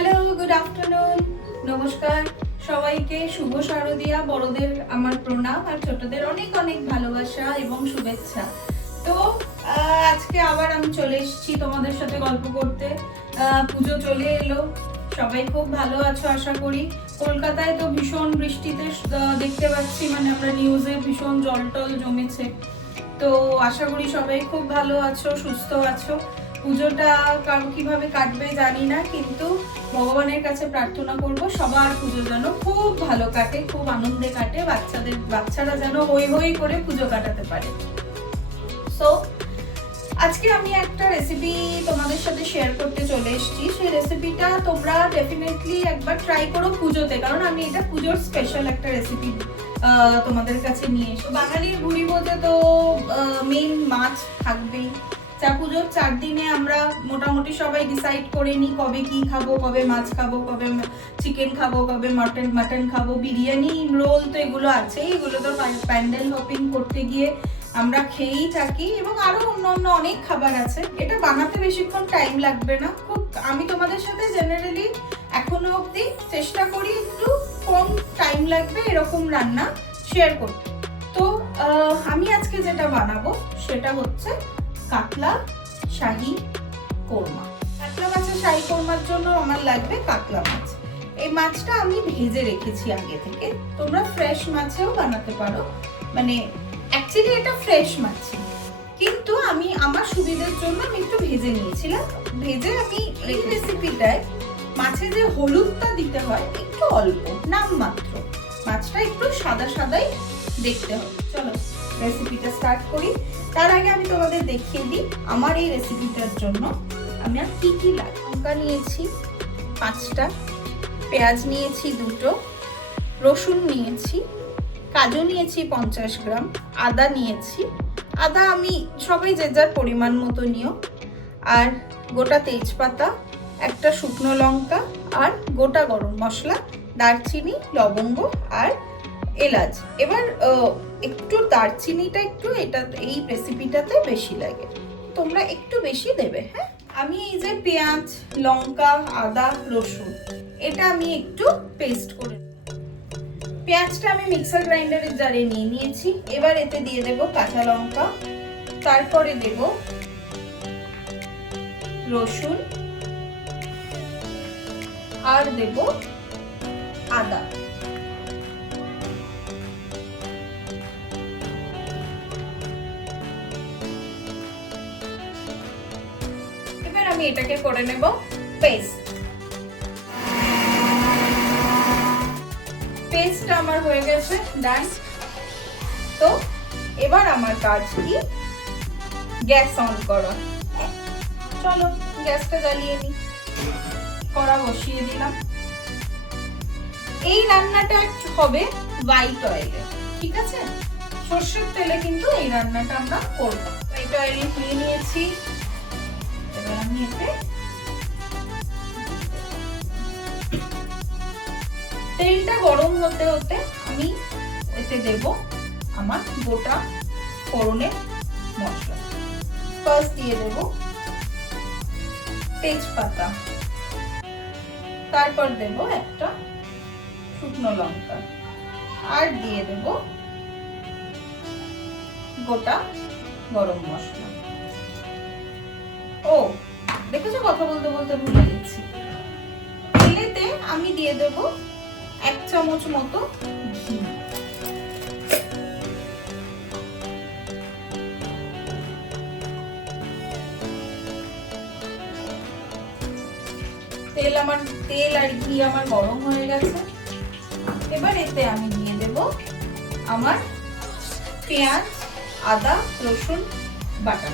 Hello, good afternoon, নমস্কার সবাইকে। শুভ শারদিয়া। বড়দের আমার প্রণাম আর ছোটদের অনেক অনেক ভালোবাসা এবং শুভেচ্ছা। তো আজকে আবার আমি চলে এসেছি তোমাদের সাথে গল্প করতে। পুজো চলে এলো, সবাই খুব ভালো আছো আশা করি। কলকাতায় তো ভীষণ বৃষ্টিতে দেখতে পাচ্ছি, মানে আমরা নিউজে ভীষণ জল টল জমেছে। তো আশা করি সবাই খুব ভালো আছো, সুস্থ আছো। পুজোটা কিভাবে কাটবে জানি না, কিন্তু ভগবানের কাছে প্রার্থনা করব সবার পুজো যেন খুব ভালো কাটে, খুব আনন্দে কাটে, বাচ্চারা যেন হই হই করে পুজো কাটাতে পারে। সো আজকে আমি একটা রেসিপি তোমাদের সাথে শেয়ার করতে চলে এসেছি। সেই রেসিপিটা তোমরা ডেফিনেটলি একবার ট্রাই করো পুজোতে, কারণ আমি এটা পুজোর স্পেশাল একটা রেসিপি তোমাদের কাছে নিয়ে এসেছি। বাঙালির ভুড়ি বোঝে তো মেইন মাছ থাকবেই। পুজোর 4 দিনে আমরা মোটামুটি সবাই ডিসাইড করে নিই কবে কি খাবো, কবে মাছ খাবো, কবে চিকেন খাবো, কবে মাটন খাবো, বিরিয়ানি, রোল তো এগুলো আছে। এগুলো তো প্যান্ডেল হপিং করতে গিয়ে আমরা খেয়েই থাকি, এবং আরো অন্য অনেক খাবার আছে। এটা বানাতে বেশিক্ষণ টাইম লাগবে না। আমি তোমাদের সাথে জেনারেলি এখনো অবধি চেষ্টা করি একটু কম টাইম লাগবে এরকম রান্না শেয়ার করতে। তো আমি আজকে যেটা বানাবো সেটা হচ্ছে কাতলা শাহী কোরমা। কাতলা মাছের শাহী কোরমার জন্য আমার লাগবে কাতলা মাছ। এই মাছটা আমি ভেজে রেখেছি আগে থেকে। তোমরা ফ্রেশ মাছেও বানাতে পারো, মানে অ্যাকচুয়ালি এটা ফ্রেশ মাছ, কিন্তু আমি আমার সুবিধার জন্য আমি একটু ভেজে নিয়েছিলাম। ভেজে আমি এই রেসিপিটায় মাছে যে হলুদটা দিতে হয় একটু অল্প, নামমাত্র। মাছটা একটু সাদা সাদাই দেখতে হবে। চলো রেসিপিটা স্টার্ট করি। তার আগে আমি তোমাদের দেখিয়ে দিই আমার এই রেসিপিটার জন্য আমি আর কি কি লাগে। লঙ্কা নিয়েছি 5টা, পেঁয়াজ নিয়েছি 2টো, রসুন নিয়েছি, কাজু নিয়েছি 50 গ্রাম, আদা নিয়েছি। আদা আমি সবাই যে যার পরিমাণ মতো নিও। আর গোটা তেজপাতা, একটা শুকনো লঙ্কা, আর গোটা গরম মশলা, দারচিনি, লবঙ্গ আর এলাচ। এবার একটু দারচিনিটা একটু এই রেসিপিটাতে বেশি লাগে, তোমরা একটু বেশি দেবে। হ্যাঁ, আমি এই যে পেঁয়াজ, লঙ্কা, আদা, রসুন, এটা আমি একটু পেস্ট করে, পেঁয়াজটা আমি মিক্সার গ্রাইন্ডারের জারে নিয়ে নিয়েছি। এবার এতে দিয়ে দেব কাঁচা লঙ্কা, তারপরে দেব রসুন, আর দেব আদা। এবার আমি এটাকে করে নেব পেস্ট। পেস্টটা আমার হয়ে গেছে, ডান। তো এবার আমার কাজ কি, গ্যাস অন করা। চলো গ্যাসটা জ্বালিয়ে নিই, কড়া বসিয়ে দিলাম। এই রান্নাটা হবে হোয়াইট অয়েলে, ঠিক আছে? সর্ষের তেলে কিন্তু এই রান্নাটা আমরা করব। হোয়াইট অয়েল নিয়ে নিয়েছি। এবার আমি এতে তেলটা গরম হতে হতে আমি এতে দেব আমার গোটা ফোড়নের মশলা। ফার্স্ট দিয়ে দেব তেজপাতা, তারপর দেব একটা শুকনো লঙ্কা, আর দিয়ে দেব গোটা গরম মশলা। ও দেখেছো, কথা বলতে বলতে ভুলে গেছি। তেলেতে আমি দিয়ে দেব 1 চামচ মতো ঘি। তেল আর ঘি আমার গরম হয়ে গেছে। এবার এতে আমি দিয়ে দেব আমার পেঁয়াজ, আদা, রসুন বাটা।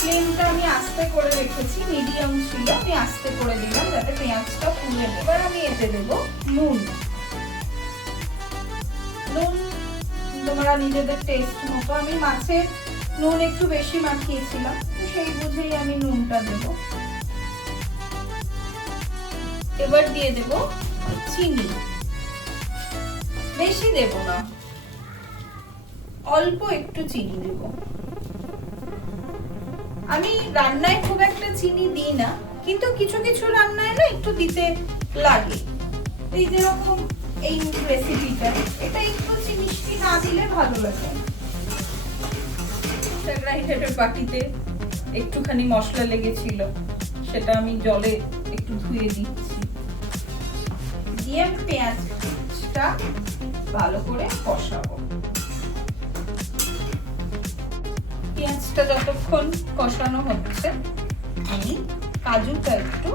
ফ্লেমটা আমি আস্তে করে রেখেছি, মিডিয়াম ছিল, আমি আস্তে করে দিলাম যাতে পেঁয়াজটা পুড়ে নেয়। এবার আমি এতে দেব নুন। নুন তোমরা নিজেদের টেস্ট মতো, আমি মাছে নুন একটু বেশি মাখিয়েছিলাম, তো সেই বুঝেই আমি নুনটা দেব। এবার দিয়ে দেব চিনি। বেশি দেব না, অল্প একটু চিনি দেব। আমি রান্নায় খুব একটা চিনি দিই না, কিন্তু কিছু কিছু রান্নায় না একটু দিতে লাগে। এই যেরকম এই রেসিপিটা, এটা একটু মিষ্টি না দিলে ভালো লাগে। গ্রাইন্ডারের বাটিতে একটুখানি মশলা লেগেছিল, সেটা আমি জলে একটু ধুয়ে দিচ্ছি, দিয়ে পেঁয়াজটা ভালো করে কষাবো। পেঁয়াজটা যতক্ষণ কষানো হচ্ছে আমি কাজুটা একটু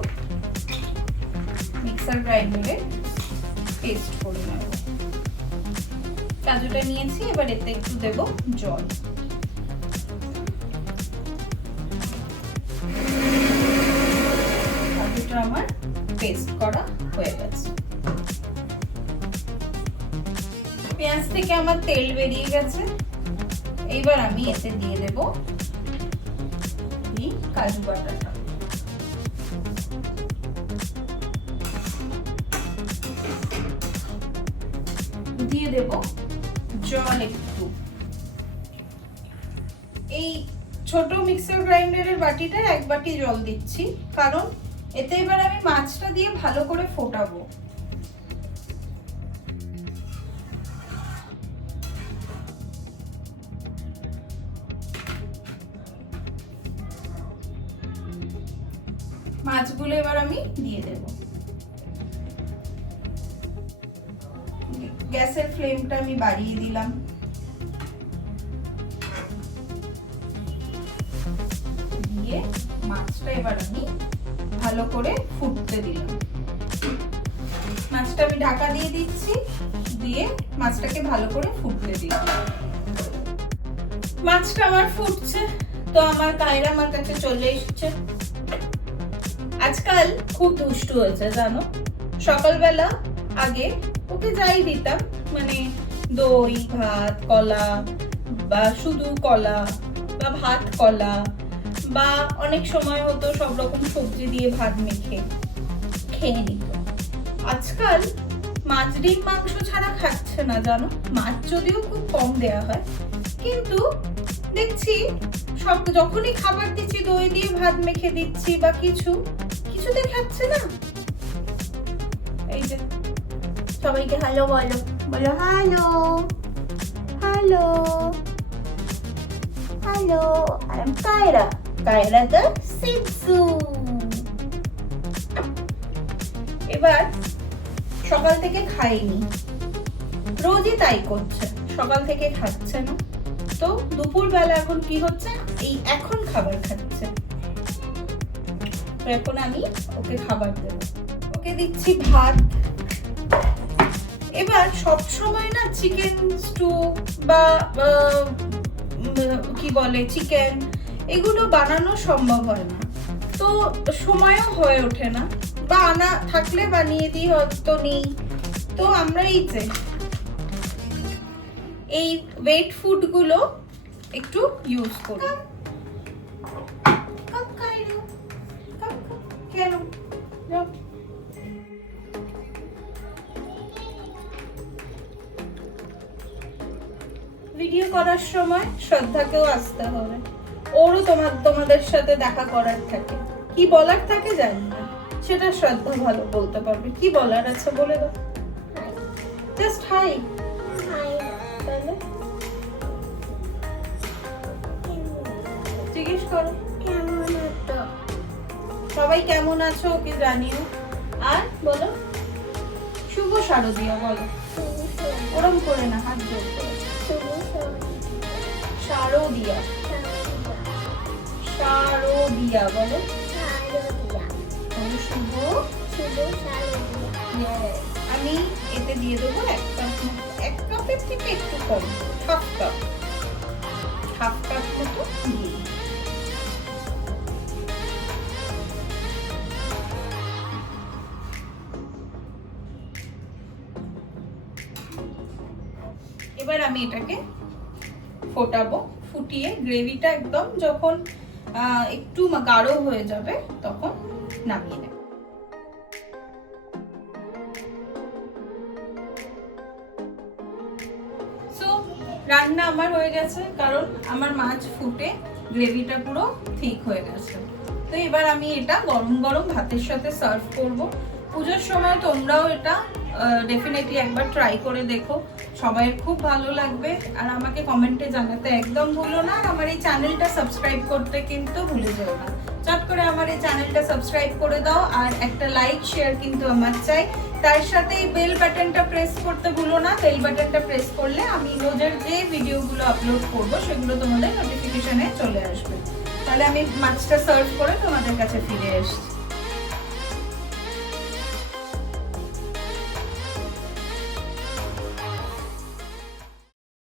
মিক্সার গ্রাইন্ডারে পেস্ট করে নেব। কাজুটা নিয়েছি, এবার এতে একটু দেব জল। কাজুটা আমার পেস্ট করা হয়ে গেছে। পেঁয়াজ থেকে আমার তেল বেরিয়ে গেছে, এইবার আমি এতে দিয়ে দেব এই কাজু বাটাটা। দিয়ে দেব জল একটু। এই ছোট মিক্সার গ্রাইন্ডারের বাটিটার 1 বাটি জল দিচ্ছি, কারণ এতে এবার আমি মাছটা দিয়ে ভালো করে ফোটাবো। মাছগুলো এবার আমি দিয়ে দেব। গ্যাসের ফ্লেমটা আমি বাড়িয়ে দিলাম। দিয়ে মাছটা এবার আমি ভালো করে ফুটতে দিলাম। মাছটা আমি ঢাকা দিয়ে দিচ্ছি, দিয়ে মাছটাকে ভালো করে ফুটতে দিলাম। মাছটা আমার ফুটছে, তো আমার কায়রা আমার কাছে চলে এসেছে। আজকাল খুব দুষ্টু হয়েছে জানো। সকালবেলা আগে ওকে যাই দিতাম, মানে দই ভাত কলা, বা শুধু কলা, বা ভাত কলা, বা অনেক সময় হতো সব রকম সবজি দিয়ে ভাত মেখে খেয়ে নিত। আজকাল মাছ ডিম মাংস ছাড়া খাচ্ছে না জানো। মাছ যদিও খুব কম দেয়া হয়, কিন্তু দেখছি সব যখনই খাবার দিচ্ছি দই দিয়ে ভাত মেখে দিচ্ছি বা কিছুতে খাচ্ছে না। এই যে সবাইকে হ্যালো বলো, বলো hello hello hello. I am Kyra, Kyra the সিজু। এবার সকাল থেকে খাইনি, রোজই তাই করছে, সকাল থেকে খাচ্ছে না। তো দুপুর বেলা এখন কি হচ্ছে, এই এখন খাবার খাচ্ছে। তো এখন আমি ওকে খাবার দেব। ওকে দিচ্ছি ভাত। এবার সব সময় না চিকেন স্টু বা কি বলে চিকেন, এগুলো বানানো সম্ভব হয় না, তো সময়ও হয়ে ওঠে না, বা আনা থাকলে বানিয়ে দিই, হয়তো নেই। তো আমরা এই ওয়েট ফুড গুলো একটু ইউজ করি। কেন ভিডিও করার সময় শ্রদ্ধাকেও আসতে হবে, ওরও তোমাদের সাথে দেখা করার থাকে। কি বলার থাকে জানি না, সেটা শ্রদ্ধা ভালো বলতে পারবে। কি বলার আছে বলে দাও। Just hi. তাহলে জিজ্ঞেস করো কেমন আছো, সবাই কেমন আছো ওকে জানিও। আর বলো শুভ শারদিয়া বলো, ওরম করে না, হাত জোর করে। শারদিয়া, শারদিয়া বলো। শুভ আমি এতে দিয়ে দেবো 1 কাপ, 1 কাপের থেকে একটু কম, হাফ কাপ মতো দিয়ে। এবার আমি এটাকে ফোটাবো, ফুটিয়ে গ্রেভিটা একদম যখন একটু গাঢ় হয়ে যাবে তখন নামিয়ে নেব। এবার 1 1/2 কাপ রান্না আমার হয়ে গেছে, কারণ আমার মাছ ফুটে গ্রেভিটা পুরো ঠিক হয়ে গেছে। তো এবার আমি এটা গরম গরম ভাতের সাথে সার্ভ করব। পুজোর সময় তোমরাও এটা ডেফিনেটলি একবার ট্রাই করে দেখো, সবাইয়ের খুব ভালো লাগবে। আর আমাকে কমেন্টে জানাতে একদম ভুলো না, আর আমার এই চ্যানেলটা সাবস্ক্রাইব করতে কিন্তু ভুলে যেও না। চট করে আমার এই চ্যানেলটা সাবস্ক্রাইব করে দাও, আর একটা লাইক শেয়ার কিন্তু আমার চাই। তার সাথে এই বেল বাটনটা প্রেস করতে ভুলো না। বেল বাটনটা প্রেস করলে আমি রোজের যে ভিডিওগুলো আপলোড করবো সেগুলো তোমাদের নোটিফিকেশনে চলে আসবে। তাহলে আমি মাছটা সার্ভ করে তোমাদের কাছে ফিরে আসছি।